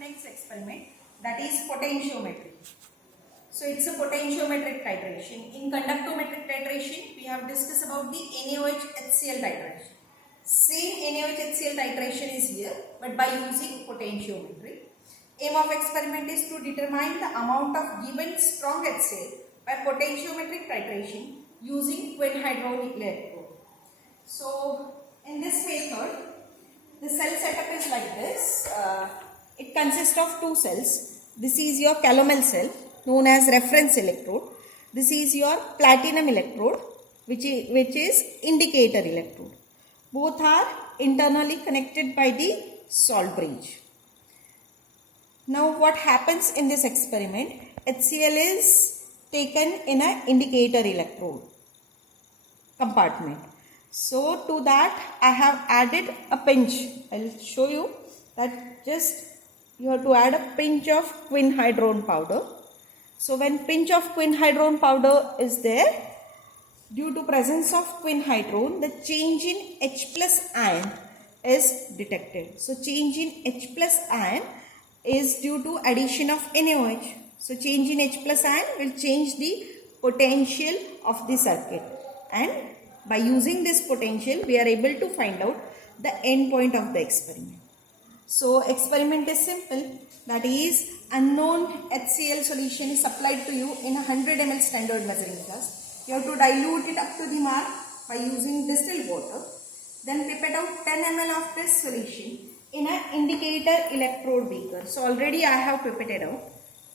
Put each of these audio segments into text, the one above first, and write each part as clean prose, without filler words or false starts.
next experiment, that is potentiometry. So it's a potentiometric titration. In conductometric titration, we have discussed about the NaOH HCl titration. Same NaOH HCl titration is here, but by using potentiometry. Aim of experiment is to determine the amount of given strong HCl by potentiometric titration using quinhydrone electrode. So in this method, the cell setup is like this. It consists of two cells. This is your calomel cell known as reference electrode. This is your platinum electrode which is indicator electrode. Both are internally connected by the salt bridge. Now what happens in this experiment? HCl is taken in an indicator electrode compartment. So to that I have added a pinch. I will show you that just you have to add a pinch of quinhydrone powder. So when pinch of quinhydrone powder is there, due to presence of quinhydrone, the change in H plus ion is detected. So change in H plus ion is due to addition of NaOH. So change in H plus ion will change the potential of the circuit, and by using this potential we are able to find out the end point of the experiment. So experiment is simple, that is unknown HCl solution is supplied to you in a 100 ml standard measuring glass. You have to dilute it up to the mark by using distilled water. Then pipette out 10 ml of this solution in an indicator electrode beaker. So already I have pipetted out.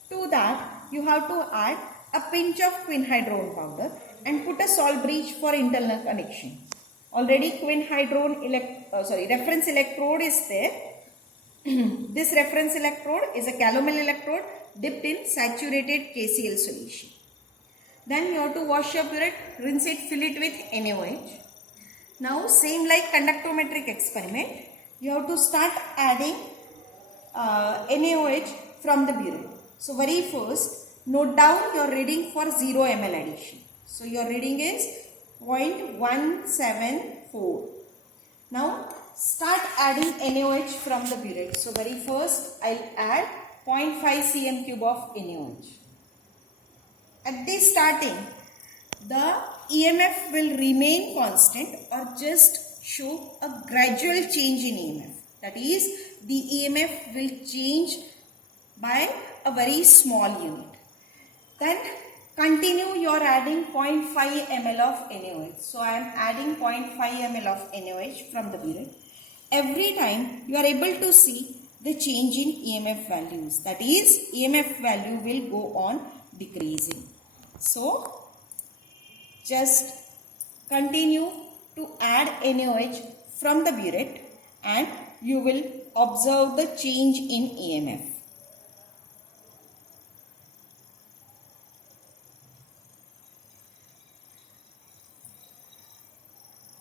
To that you have to add a pinch of quinhydrone powder and put a salt bridge for internal connection. Already reference electrode is there. This reference electrode is a calomel electrode dipped in saturated KCl solution. Then you have to wash your burette, rinse it, fill it with NaOH. Now same like conductometric experiment, you have to start adding NaOH from the burette. So very first note down your reading for 0 ml addition. So your reading is 0.174. Now start adding NaOH from the burette. So very first I will add 0.5 cm cube of NaOH. At the starting, the EMF will remain constant or just show a gradual change in EMF. That is, the EMF will change by a very small unit. Then continue your adding 0.5 ml of NaOH. So I am adding 0.5 ml of NaOH from the burette. Every time you are able to see the change in EMF values. That is, EMF value will go on decreasing. So just continue to add NaOH from the burette and you will observe the change in EMF.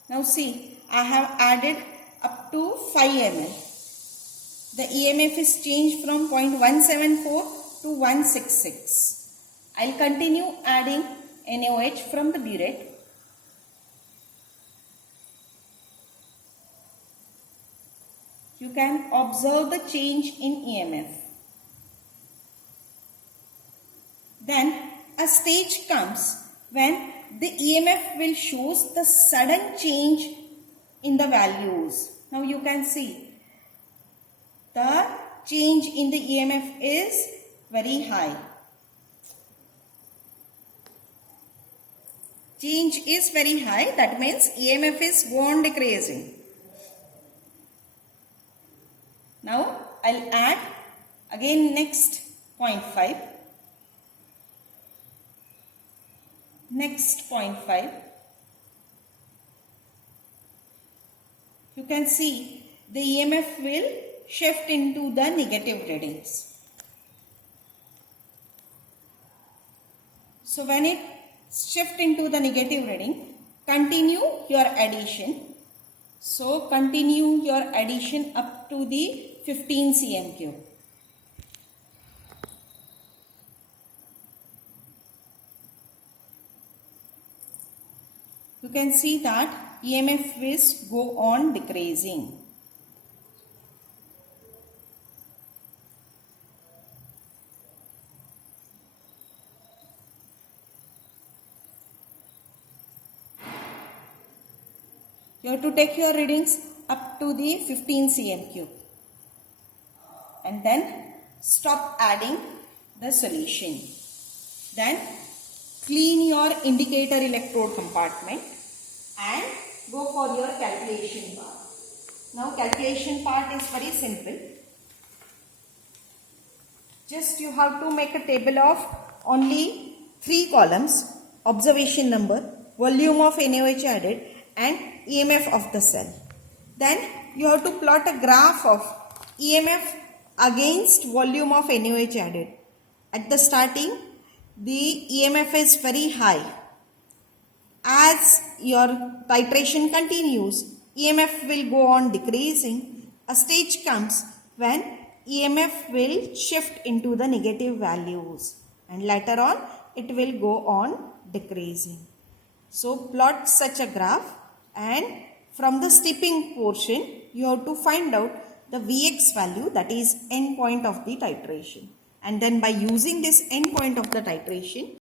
Now see, I have added up to 5 ml. The EMF is changed from 0.174 to 166. I will continue adding NaOH from the burette. You can observe the change in EMF. Then a stage comes when the EMF will show the sudden change in the values. Now you can see the change in the EMF is very high. Change is very high, that means EMF is gone decreasing. Now I will add again next 0.5. Next 0.5. You can see the EMF will shift into the negative readings. So when it shift into the negative reading, continue your addition. So continue your addition up to the 15 cm cube. You can see that EMF will go on decreasing. You have to take your readings up to the 15 cm cube. And then stop adding the solution. Then clean your indicator electrode compartment and go for your calculation part. Now calculation part is very simple. Just you have to make a table of only 3 columns: observation number, volume of NaOH added and EMF of the cell. Then you have to plot a graph of EMF against volume of NaOH added. At the starting, the EMF is very high. As your titration continues, EMF will go on decreasing. A stage comes when EMF will shift into the negative values, and later on it will go on decreasing. So plot such a graph, and from the steeping portion you have to find out the Vx value, that is end point of the titration, and then by using this end point of the titration